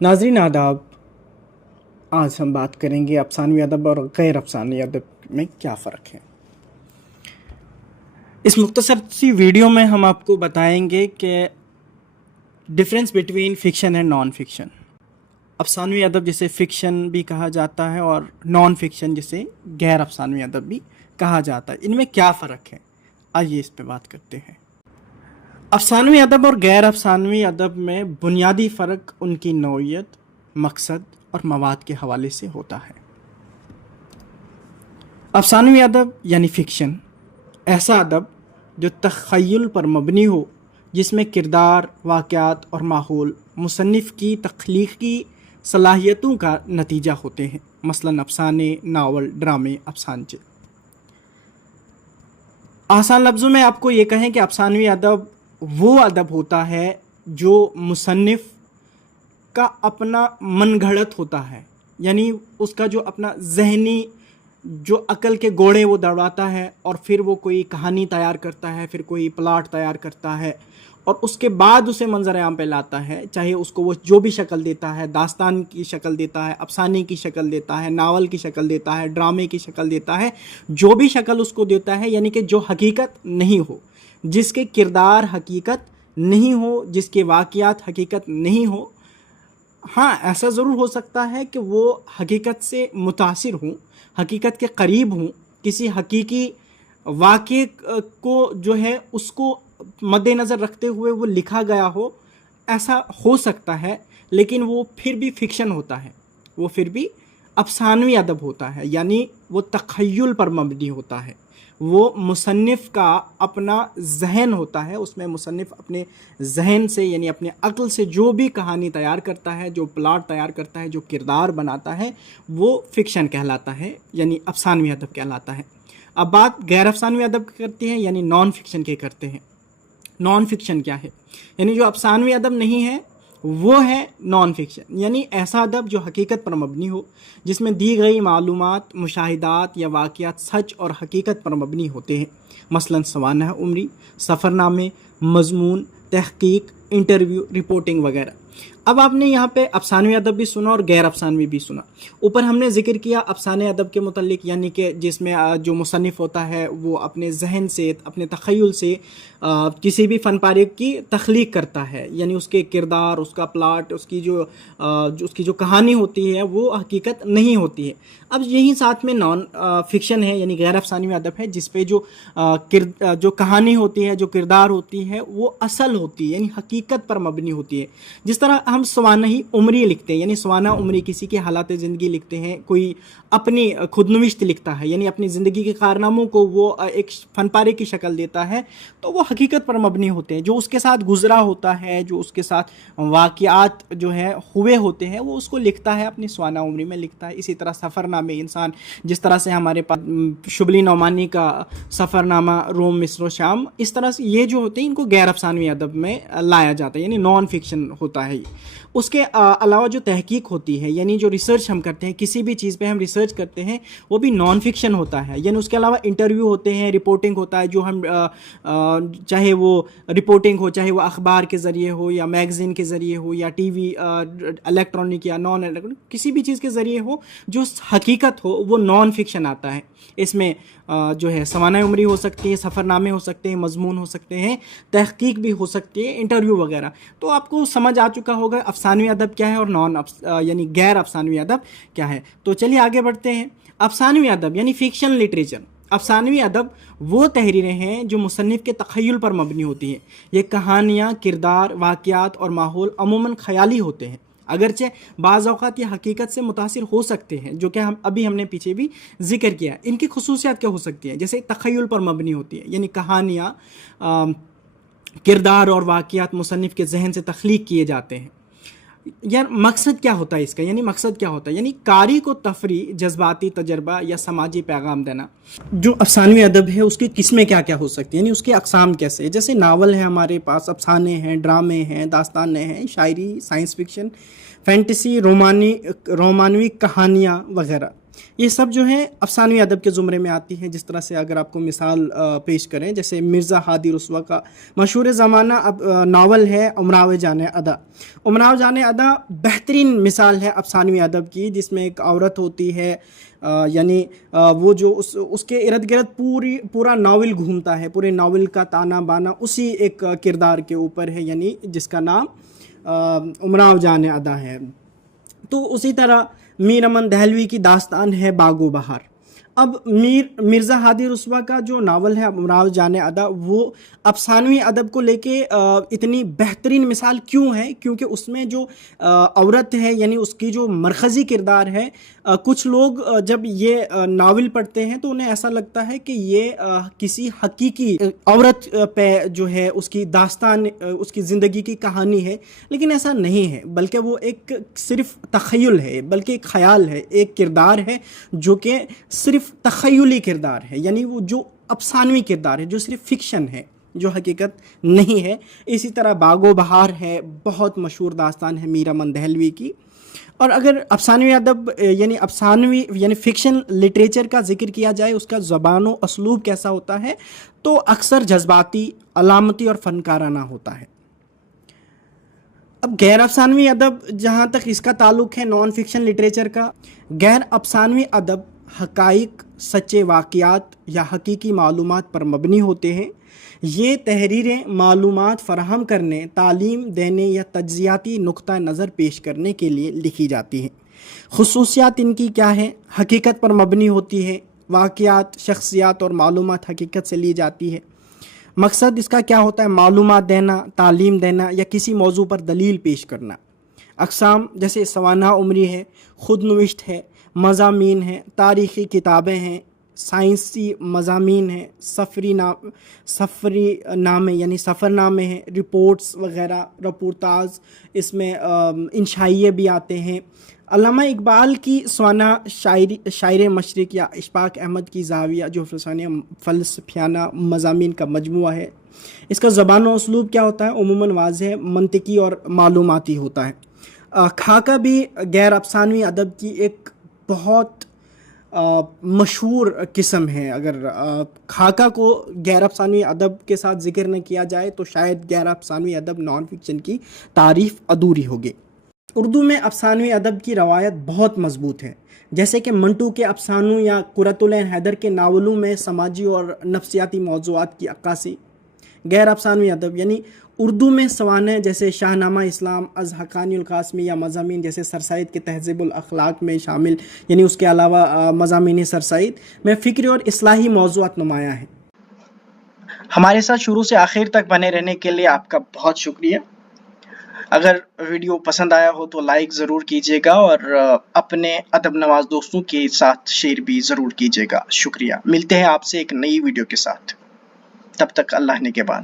ناظرین آداب، آج ہم بات کریں گے افسانوی ادب اور غیر افسانوی ادب میں کیا فرق ہے۔ اس مختصر سی ویڈیو میں ہم آپ کو بتائیں گے کہ difference between fiction and non fiction. افسانوی ادب جسے فکشن بھی کہا جاتا ہے اور نان فکشن جسے غیر افسانوی ادب بھی کہا جاتا ہے، ان میں کیا فرق ہے، آئیے اس پہ بات کرتے ہیں۔ افسانوی ادب اور غیر افسانوی ادب میں بنیادی فرق ان کی نوعیت، مقصد اور مواد کے حوالے سے ہوتا ہے۔ افسانوی ادب یعنی فکشن ایسا ادب جو تخیل پر مبنی ہو، جس میں کردار، واقعات اور ماحول مصنف کی تخلیقی صلاحیتوں کا نتیجہ ہوتے ہیں، مثلاً افسانے، ناول، ڈرامے، افسانچے۔ آسان لفظوں میں آپ کو یہ کہیں کہ افسانوی ادب وہ ادب ہوتا ہے جو مصنف کا اپنا من گھڑت ہوتا ہے، یعنی اس کا جو اپنا ذہنی جو عقل کے گھوڑے وہ دوڑاتا ہے، اور پھر وہ کوئی کہانی تیار کرتا ہے، پھر کوئی پلاٹ تیار کرتا ہے، اور اس کے بعد اسے منظر عام پہ لاتا ہے، چاہے اس کو وہ جو بھی شکل دیتا ہے، داستان کی شکل دیتا ہے، افسانے کی شکل دیتا ہے، ناول کی شکل دیتا ہے، ڈرامے کی شکل دیتا ہے، جو بھی شکل اس کو دیتا ہے، یعنی کہ جو حقیقت نہیں ہو، جس کے کردار حقیقت نہیں ہو، جس کے واقعات حقیقت نہیں ہو۔ ہاں، ایسا ضرور ہو سکتا ہے کہ وہ حقیقت سے متاثر ہوں، حقیقت کے قریب ہوں، کسی حقیقی واقعے کو جو ہے اس کو مد نظر رکھتے ہوئے وہ لکھا گیا ہو، ایسا ہو سکتا ہے، لیکن وہ پھر بھی فکشن ہوتا ہے، وہ پھر بھی افسانوی ادب ہوتا ہے، یعنی وہ تخیل پر مبنی ہوتا ہے، وہ مصنف کا اپنا ذہن ہوتا ہے، اس میں مصنف اپنے ذہن سے یعنی اپنے عقل سے جو بھی کہانی تیار کرتا ہے، جو پلاٹ تیار کرتا ہے، جو کردار بناتا ہے، وہ فکشن کہلاتا ہے، یعنی افسانوی ادب کہلاتا ہے۔ اب بات غیر افسانوی ادب کی کرتے ہیں، یعنی نان فکشن کے کرتے ہیں۔ نان فکشن کیا ہے؟ یعنی جو افسانوی ادب نہیں ہے وہ ہے نان فکشن، یعنی ایسا ادب جو حقیقت پر مبنی ہو، جس میں دی گئی معلومات، مشاہدات یا واقعات سچ اور حقیقت پر مبنی ہوتے ہیں، مثلاً سوانح عمری، سفر نامے، مضمون، تحقیق، انٹرویو، رپورٹنگ وغیرہ۔ اب آپ نے یہاں پہ افسانوی ادب بھی سنا اور غیر افسانوی بھی سنا۔ اوپر ہم نے ذکر کیا افسانے ادب کے متعلق، یعنی کہ جس میں جو مصنف ہوتا ہے وہ اپنے ذہن سے، اپنے تخیل سے کسی بھی فن پارے کی تخلیق کرتا ہے، یعنی اس کے کردار، اس کا پلاٹ، اس کی جو کہانی ہوتی ہے وہ حقیقت نہیں ہوتی ہے۔ اب یہی ساتھ میں نان فکشن ہے، یعنی غیر افسانوی ادب ہے، جس پہ جو کہانی ہوتی ہے، جو کردار ہوتی ہے وہ اصل ہوتی ہے، یعنی حقیقت پر مبنی ہوتی ہے۔ جس طرح ہم سوانحی عمری لکھتے ہیں، یعنی سوانح عمری کسی کے حالات زندگی لکھتے ہیں، کوئی اپنی خود نوشت لکھتا ہے، یعنی اپنی زندگی کے کارناموں کو وہ ایک فن پارے کی شکل دیتا ہے، تو وہ حقیقت پر مبنی ہوتے ہیں۔ جو اس کے ساتھ گزرا ہوتا ہے، جو اس کے ساتھ واقعات جو ہے ہوئے ہوتے ہیں، وہ اس کو لکھتا ہے، اپنی سوانح عمری میں لکھتا ہے۔ اسی طرح سفر نامے، انسان جس طرح سے ہمارے پاس شبلی نعمانی کا سفر نامہ، روم، مصر و شام، اس طرح سے یہ جو ہوتے ہیں ان کو غیر افسانوی ادب میں لایا جاتا ہے، یعنی نان فکشن ہوتا ہے۔ اس کے علاوہ جو تحقیق ہوتی ہے، یعنی جو ریسرچ ہم کرتے ہیں، کسی بھی چیز پہ ہم ریسرچ کرتے ہیں، وہ بھی نان فکشن ہوتا ہے۔ یعنی اس کے علاوہ انٹرویو ہوتے ہیں، رپورٹنگ ہوتا ہے، جو ہم چاہے وہ رپورٹنگ ہو، چاہے وہ اخبار کے ذریعے ہو یا میگزین کے ذریعے ہو یا ٹی وی الیکٹرانک یا نان الیکٹرانک، کسی بھی چیز کے ذریعے ہو، جو حقیقت ہو وہ نان فکشن آتا ہے۔ اس میں جو ہے سوانح عمری ہو سکتی ہے، سفر نامے ہو سکتے ہیں، مضمون ہو سکتے ہیں، تحقیق بھی ہو سکتی ہے، انٹرویو وغیرہ۔ تو آپ کو سمجھ آ چکا ہوگا افسانوی ادب کیا ہے اور یعنی غیر افسانوی ادب کیا ہے۔ تو چلیے آگے بڑھتے ہیں۔ افسانوی ادب یعنی فکشن لٹریچر۔ افسانوی ادب وہ تحریریں ہیں جو مصنف کے تخیل پر مبنی ہوتی ہیں۔ یہ کہانیاں، کردار، واقعات اور ماحول عموماً خیالی ہوتے ہیں، اگرچہ بعض اوقات یہ حقیقت سے متاثر ہو سکتے ہیں، جو کہ ہم نے پیچھے بھی ذکر کیا ہے۔ ان کی خصوصیات کیا ہو سکتی ہیں؟ جیسے تخیل پر مبنی ہوتی ہے، یعنی کہانیاں، کردار اور واقعات مصنف کے ذہن سے تخلیق کیے جاتے ہیں۔ یار مقصد کیا ہوتا ہے اس کا؟ یعنی مقصد کیا ہوتا ہے؟ یعنی قاری کو تفریح، جذباتی تجربہ یا سماجی پیغام دینا۔ جو افسانوی ادب ہے اس کی قسمیں کیا کیا ہو سکتی ہیں، یعنی اس کی اقسام کیسے؟ جیسے ناول ہے ہمارے پاس، افسانے ہیں، ڈرامے ہیں، داستانیں ہیں، شاعری، سائنس فکشن، فینٹیسی، رومانوی کہانیاں وغیرہ۔ یہ سب جو ہیں افسانوی ادب کے زمرے میں آتی ہیں. جس طرح سے اگر آپ کو مثال پیش کریں، جیسے مرزا ہادی رسوا کا مشہور زمانہ ناول ہے امراو جان ادا. امراو جان ادا بہترین مثال ہے افسانوی ادب کی، جس میں ایک عورت ہوتی ہے، یعنی وہ جو اس کے ارد گرد پورا ناول گھومتا ہے، پورے ناول کا تانا بانا اسی ایک کردار کے اوپر ہے، یعنی جس کا نام امراو جان ادا ہے. تو اسی طرح میر امن دہلوی کی داستان ہے باغ و بہار. اب مرزا ہادی رسوا کا جو ناول ہے امراو جان ادا، وہ افسانوی ادب کو لے کے اتنی بہترین مثال کیوں ہے؟ کیونکہ اس میں جو عورت ہے، یعنی اس کی جو مرکزی کردار ہے، کچھ لوگ جب یہ ناول پڑھتے ہیں تو انہیں ایسا لگتا ہے کہ یہ کسی حقیقی عورت پہ جو ہے اس کی داستان، اس کی زندگی کی کہانی ہے، لیکن ایسا نہیں ہے، بلکہ وہ ایک صرف تخیل ہے، بلکہ ایک خیال ہے، ایک کردار ہے جو کہ صرف تخیلی کردار ہے، یعنی وہ جو افسانوی کردار ہے، جو صرف فکشن ہے، جو حقیقت نہیں ہے. اسی طرح باغ و بہار ہے، بہت مشہور داستان ہے میر امن دہلوی کی. اور اگر افسانوی ادب یعنی فکشن لٹریچر کا ذکر کیا جائے، اس کا زبان و اسلوب کیسا ہوتا ہے، تو اکثر جذباتی، علامتی اور فنکارانہ ہوتا ہے. اب غیر افسانوی ادب جہاں تک اس کا تعلق ہے نان فکشن لٹریچر کا، غیر افسانوی ادب حقائق، سچے واقعات یا حقیقی معلومات پر مبنی ہوتے ہیں. یہ تحریریں معلومات فراہم کرنے، تعلیم دینے یا تجزیاتی نقطہ نظر پیش کرنے کے لیے لکھی جاتی ہیں. خصوصیات ان کی کیا ہیں؟ حقیقت پر مبنی ہوتی ہے، واقعات، شخصیات اور معلومات حقیقت سے لی جاتی ہے. مقصد اس کا کیا ہوتا ہے؟ معلومات دینا، تعلیم دینا یا کسی موضوع پر دلیل پیش کرنا. اقسام جیسے سوانح عمری ہے، خود نوشت ہے، مضامین ہیں، تاریخی کتابیں ہیں، سائنسی مضامین ہیں، سفری نامے یعنی سفر نامے ہیں، رپورٹس وغیرہ، رپورتاز، اس میں انشائیے بھی آتے ہیں. علامہ اقبال کی سوانح شاعر مشرق یا اشفاق احمد کی زاویہ جو فلسفیانہ مضامین کا مجموعہ ہے، اس کا زبان و اسلوب کیا ہوتا ہے؟ عموماً واضح، منطقی اور معلوماتی ہوتا ہے. خاکہ بھی غیر افسانوی ادب کی ایک بہت مشہور قسم ہے. اگر خاکہ کو غیر افسانوی ادب کے ساتھ ذکر نہ کیا جائے تو شاید غیر افسانوی ادب نان فکشن کی تعریف ادھوری ہوگی. اردو میں افسانوی ادب کی روایت بہت مضبوط ہے، جیسے کہ منٹو کے افسانوں یا قرۃ العین حیدر کے ناولوں میں سماجی اور نفسیاتی موضوعات کی عکاسی. غیر افسانوی ادب یعنی اردو میں سوانح جیسے شاہ نامہ اسلام، از حقانی القاسمی یا مضامین جیسے سر سید کے تہذیب الاخلاق میں شامل، یعنی اس کے علاوہ مضامین سر سید میں فکری اور اصلاحی موضوعات نمایاں ہیں. ہمارے ساتھ شروع سے آخر تک بنے رہنے کے لیے آپ کا بہت شکریہ. اگر ویڈیو پسند آیا ہو تو لائک ضرور کیجیے گا اور اپنے ادب نواز دوستوں کے ساتھ شیئر بھی ضرور کیجیے گا. شکریہ. ملتے ہیں آپ سے ایک نئی ویڈیو کے ساتھ. تب تک اللہ نگہبان.